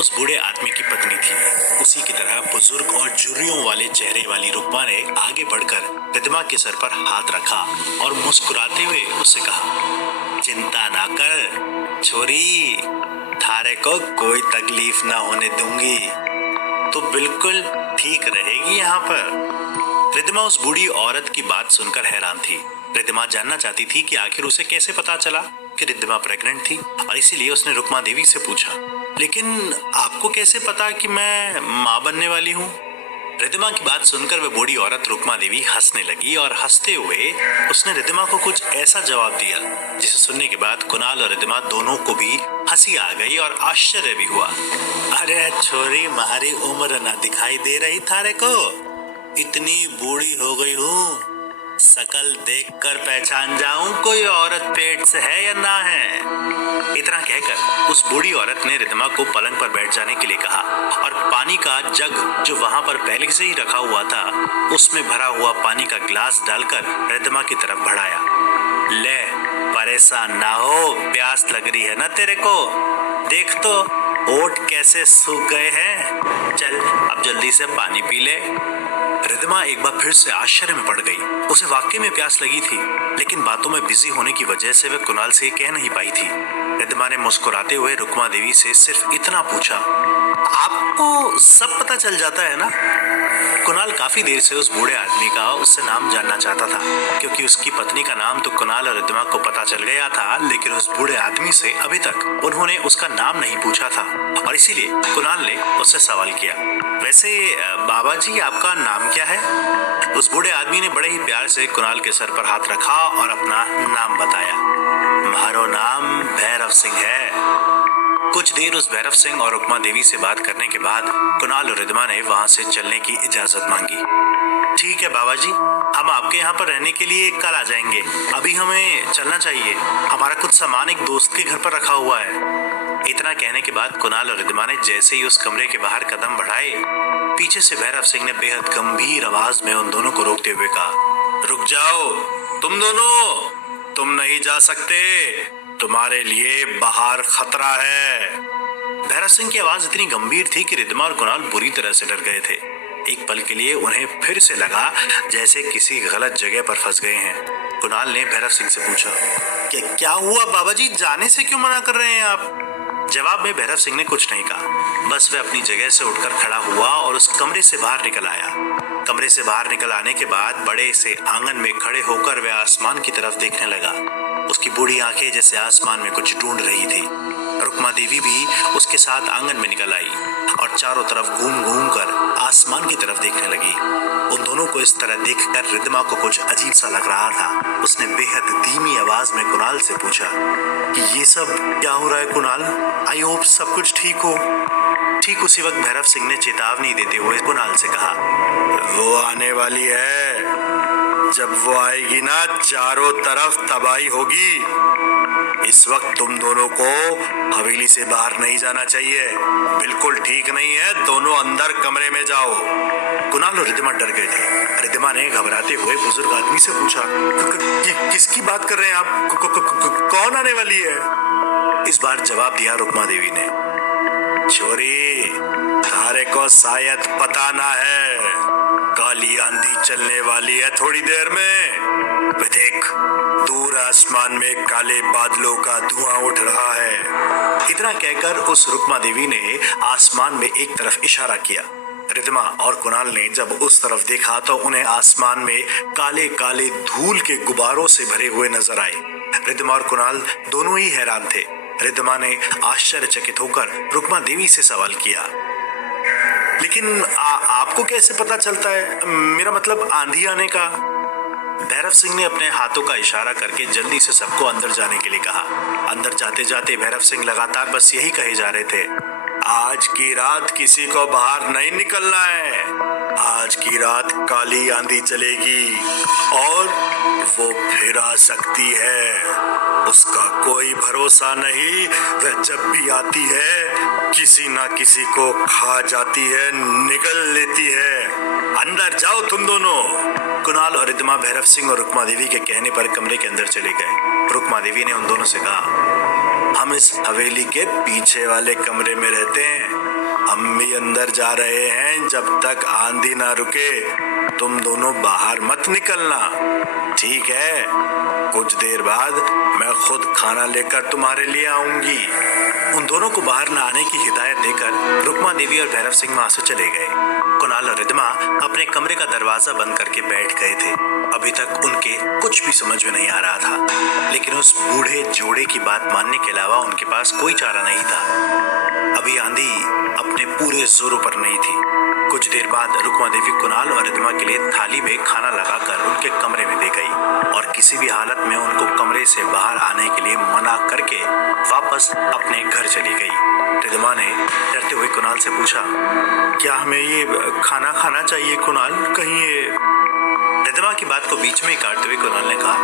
उस बूढ़े आदमी की पत्नी थी। उसी की तरह बुजुर्ग और झुर्रियों वाले चेहरे वाली रुक्मा ने आगे बढ़कर रिद्धिमा के सर पर हाथ रखा और मुस्कुराते हुए उससे कहा, चिंता ना कर छोरी, थारे को कोई तकलीफ ना होने दूंगी, तो बिल्कुल ठीक रहेगी यहाँ पर। रिद्धिमा उस बूढ़ी औरत की बात सुनकर हैरान थी। रिद्धिमा जानना चाहती थी कि आखिर उसे कैसे पता चला कि रिद्धिमा प्रेग्नेंट थी, और इसीलिए उसने रुक्मा देवी से पूछा, लेकिन आपको कैसे पता कि मैं मां बनने वाली हूँ? रिद्धिमा की बात सुनकर वह बूढ़ी औरत रुक्मा देवी हंसने लगी और हंसते हुए उसने रिद्धिमा को कुछ ऐसा जवाब दिया जिसे सुनने के बाद कुणाल और रिद्धिमा दोनों को भी हंसी आ गई और आश्चर्य भी हुआ। अरे छोरी, तुम्हारी उम्र ना दिखाई दे रही थारे को? इतनी बूढ़ी हो गई हूँ, शकल देखकर पहचान जाऊं कोई औरत पेट से है या ना है। इतना कहकर उस बूढ़ी औरत ने रिद्धिमा को पलंग पर बैठ जाने के लिए कहा और पानी का जग जो वहां पर पहले से ही रखा हुआ था उसमें भरा हुआ पानी का गिलास डालकर रिद्धिमा की तरफ बढ़ाया। ले, परेशान ना हो, प्यास लग रही है ना तेरे को? देख तो ओठ कैसे सूख गए हैं। चल अब जल्दी से पानी पी ले। रिद्धिमा एक बार फिर से आश्चर्य में पड़ गई। उसे वाकई में प्यास लगी थी, लेकिन बातों में बिजी होने की वजह से वह कुणाल से कह नहीं पाई थी। रिद्धिमा ने मुस्कुराते हुए रुक्मा देवी से सिर्फ इतना पूछा, आपको सब पता चल जाता है ना? कुणाल काफी देर से उस बूढ़े आदमी का उससे नाम जानना चाहता था, क्योंकि उसकी पत्नी का नाम तो कुणाल और रिद्धिमा को पता चल गया था, लेकिन उस बूढ़े आदमी से अभी तक उन्होंने उसका नाम नहीं पूछा था, और इसीलिए कुणाल ने उससे सवाल किया, वैसे बाबा जी आपका नाम क्या है? उस बूढ़े आदमी ने बड़े ही प्यार से कुणाल के सर पर हाथ रखा और अपना नाम बताया। मारो नाम भैरव सिंह है। कुछ देर उस भैरव सिंह और रुक्मा देवी से बात करने के बाद कुणाल और रिद्धिमा ने वहां से चलने की इजाजत मांगी। ठीक है बाबा जी, हम आपके यहाँ पर रहने के लिए कल आ जाएंगे, अभी हमें चलना चाहिए, हमारा कुछ सामान एक दोस्त के घर पर रखा हुआ है। इतना कहने के बाद कुणाल और रिद्धिमा ने जैसे ही उस कमरे के बाहर कदम बढ़ाए, पीछे से भैरव सिंह ने बेहद गंभीर आवाज में उन दोनों को रोकते हुए कहा, रुक जाओ तुम दोनों, तुम नहीं जा सकते, तुम्हारे लिए बाहर खतरा है। भैरव सिंह की आवाज इतनी गंभीर थी कि रिद्धिमा और कुणाल बुरी तरह से डर गए थे। एक पल के लिए उन्हें फिर से लगा जैसे किसी गलत जगह पर फंस गए हैं। कुणाल ने भैरव सिंह से पूछा, क्या हुआ बाबा जी, जाने से क्यों मना कर रहे हैं आप? जवाब में भैरव सिंह ने कुछ नहीं कहा, बस वह अपनी जगह से उठकर खड़ा हुआ और उस कमरे से बाहर निकल आया। कमरे से बाहर निकल आने के बाद बड़े से आंगन में खड़े होकर वह आसमान की तरफ देखने लगा। उसकी बूढ़ी आंखें जैसे आसमान में कुछ ढूंढ रही थी। रुक्मा देवी भी उसके साथ आंगन में निकल आई और चारों तरफ घूम घूम कर आसमान की तरफ देखने लगी। उन दोनों को इस तरह देखकर रिद्धिमा को कुछ अजीब सा लग रहा था। उसने बेहद धीमी आवाज में कुणाल से पूछा कि ये सब क्या हो रहा है कुणाल? आई होप सब कुछ ठीक हो। ठीक उसी वक्त भैरव सिंह ने चेतावनी देते हुए कुणाल से कहा, वो आने वाली है, जब वो आएगी ना चारों तरफ तबाही होगी। इस वक्त तुम दोनों को हवेली से बाहर नहीं जाना चाहिए, बिल्कुल ठीक नहीं है, दोनों अंदर कमरे में जाओ। कुणाल और रिद्धिमा डर गए थे। रिद्धिमा ने घबराते हुए बुजुर्ग आदमी से पूछा, किसकी बात कर रहे हैं आप? कौन आने वाली है? इस बार जवाब दिया रुक्मा देवी ने, छोरी थारे को शायद पता ना है, काली आंधी चलने वाली है थोड़ी देर में। वे देख, दूर आसमान में काले बादलों का धुआं उठ रहा है। इतना कहकर उस रुक्मा देवी ने आसमान में एक तरफ इशारा किया। रिद्धिमा और कुणाल ने जब उस तरफ देखा तो उन्हें आसमान में काले काले धूल के गुब्बारों से भरे हुए नजर आए। रिद्धिमा और कुणाल दोनों ही हैरान थे। रिद्धिमा ने आश्चर्यचकित होकर रुक्मा देवी से सवाल किया, लेकिन आपको कैसे पता चलता है, मेरा मतलब आंधी आने का? भैरव सिंह ने अपने हाथों का इशारा करके जल्दी से सबको अंदर जाने के लिए कहा। अंदर जाते जाते भैरव सिंह लगातार बस यही कहे जा रहे थे, आज की रात किसी को बाहर नहीं निकलना है, आज की रात काली आंधी चलेगी और वो फिर आ सकती है, उसका कोई भरोसा नहीं, वह जब भी आती है किसी ना किसी को खा जाती है, निगल लेती है। अंदर जाओ तुम दोनों। कुणाल और रिद्धिमा भैरव सिंह और रुक्मा देवी के कहने पर कमरे के अंदर चले गए। रुक्मा देवी ने उन दोनों से कहा, हम इस हवेली के पीछे वाले कमरे में रहते हैं, हम भी अंदर जा रहे हैं, जब तक आंधी ना रुके तुम दोनों बाहर मत निकलना, ठीक है? कुछ देर बाद मैं खुद खाना लेकर तुम्हारे लिए आऊंगी। उन दोनों को बाहर न आने की हिदायत देकर रुक्मा देवी और भैरव सिंह वहां से चले गए। कुणाल और रिद्धिमा अपने कमरे का दरवाजा बंद करके बैठ गए थे। अभी तक उनके कुछ भी समझ में नहीं आ रहा था, लेकिन उस बूढ़े जोड़े की बात मानने के अलावा उनके पास कोई चारा नहीं था। अभी आंधी अपने पूरे जोरों पर नहीं थी। कुछ देर बाद रुक्मा देवी कुणाल और रिद्धिमा के लिए थाली में खाना लगाकर उनके कमरे में दे गई और किसी भी हालत में उनको कमरे से बाहर आने के लिए मना करके वापस अपने घर चली गई। रिद्धिमा ने डरते हुए कुणाल से पूछा, क्या हमें ये खाना खाना चाहिए कुणाल? कहीं ये... रिद्धिमा की बात को बीच में ही काटते हुए कुणाल ने कहा,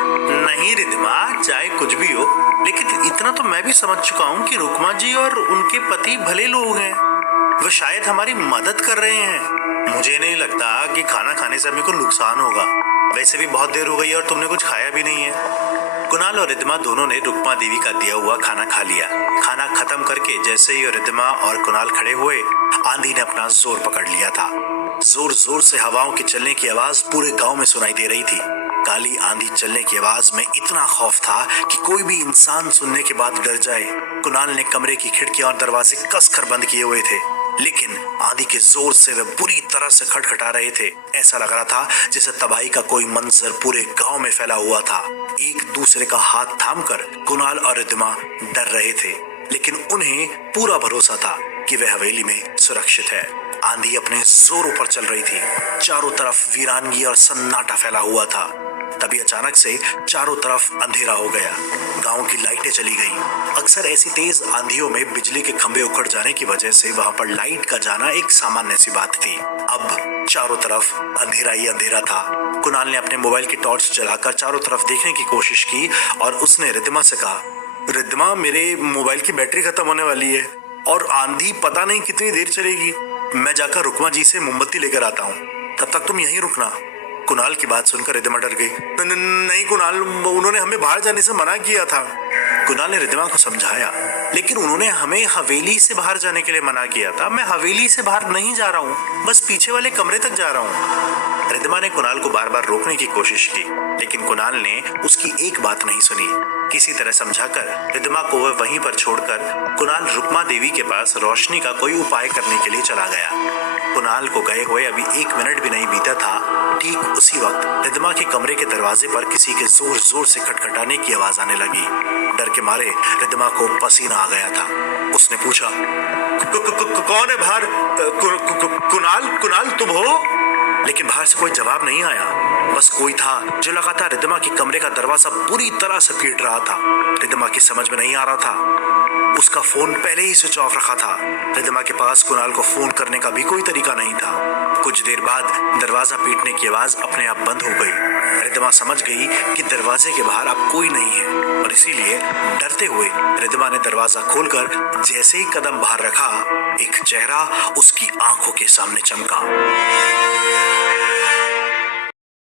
नहीं रिद्धिमा, चाहे कुछ भी हो, लेकिन इतना तो मैं भी समझ चुका हूँ कि रुक्मा जी और उनके पति भले लोग हैं। वो शायद हमारी मदद कर रहे हैं। मुझे नहीं लगता कि खाना खाने से हमें कोई नुकसान होगा। वैसे भी बहुत देर हो गई और तुमने कुछ खाया भी नहीं है। कुणाल और रिद्धिमा दोनों ने रुक्मा देवी का दिया हुआ खाना खा लिया। खाना खत्म करके जैसे ही रिद्धिमा और कुणाल खड़े हुए, आंधी ने अपना जोर पकड़ लिया था। जोर जोर से हवाओं के चलने की आवाज पूरे गांव में सुनाई दे रही थी। काली आंधी चलने की आवाज में इतना खौफ था कि कोई भी इंसान सुनने के बाद डर जाए। कुणाल ने कमरे की खिड़कियां और दरवाजे कसकर बंद किए हुए थे, लेकिन आंधी के जोर से वे बुरी तरह से खटखटा रहे थे। ऐसा लग रहा था जैसे तबाही का कोई मंजर पूरे गांव में फैला हुआ था। एक दूसरे का हाथ थामकर कुणाल और रिद्धिमा डर रहे थे, लेकिन उन्हें पूरा भरोसा था कि वे हवेली में सुरक्षित है। आंधी अपने जोरों पर चल रही थी। चारों तरफ वीरानगी और सन्नाटा फैला हुआ था। तभी अचानक से चारों तरफ अंधेरा हो गया। गांव की लाइटें चली गईं। अक्सर ऐसी तेज आंधियों में बिजली के खंभे उखड़ जाने की वजह से वहां पर लाइट का जाना एक सामान्य सी बात थी। अब चारों तरफ अंधेरा ही अंधेरा था। कुणाल ने अपने मोबाइल की टॉर्च जलाकर चारों तरफ देखने की कोशिश की और उसने रिद्धिमा से कहा, रिद्धिमा, मेरे मोबाइल की बैटरी खत्म होने वाली है और आंधी पता नहीं कितनी देर चलेगी। मैं जाकर रुक्मा जी से मोमबत्ती लेकर आता हूँ, तब तक तुम यहीं रुकना। कुणाल की बात सुनकर रिद्धिमा डर गई। नहीं कुणाल, उन्होंने हमें बाहर जाने से मना किया था। कुणाल ने रिद्धिमा को समझाया, लेकिन उन्होंने हमें हवेली से बाहर जाने के लिए मना किया था। मैं हवेली से बाहर नहीं जा रहा हूँ, बस पीछे वाले कमरे तक जा रहा हूँ। रिद्धिमा ने कुणाल को बार बार रोकने की कोशिश की, लेकिन कुणाल ने उसकी एक बात नहीं सुनी। किसी तरह समझाकर रिद्धिमा को वह वहीं पर छोड़कर कुणाल रुक्मा देवी के पास रोशनी का कोई उपाय करने के लिए चला गया। कुणाल को गए हुए अभी 1 मिनट भी नहीं बीता था। ठीक उसी वक्त रिद्धिमा के कमरे के दरवाजे पर किसी के जोर जोर से खटखटाने की आवाज आने लगी। डर के मारे रिद्धिमा को पसीना आ गया था। उसने पूछा, कौन है बाहर? कुणाल तुम हो? लेकिन बाहर से कोई जवाब नहीं आया। बस कोई था जो लगातार रिद्धिमा के कमरे का दरवाजा बुरी तरह से पीट रहा था। रिद्धिमा की समझ में नहीं आ रहा था। उसका फोन पहले ही स्विच ऑफ रखा था। रिद्धिमा के पास कुणाल को फोन करने का भी कोई तरीका नहीं था। कुछ देर बाद दरवाजा पीटने की आवाज अपने आप बंद हो गई। रिद्धिमा समझ गई कि दरवाजे के बाहर अब कोई नहीं है और इसीलिए डरते हुए रिद्धिमा ने दरवाजा खोलकर जैसे ही कदम बाहर रखा, एक चेहरा उसकी आंखों के सामने चमका।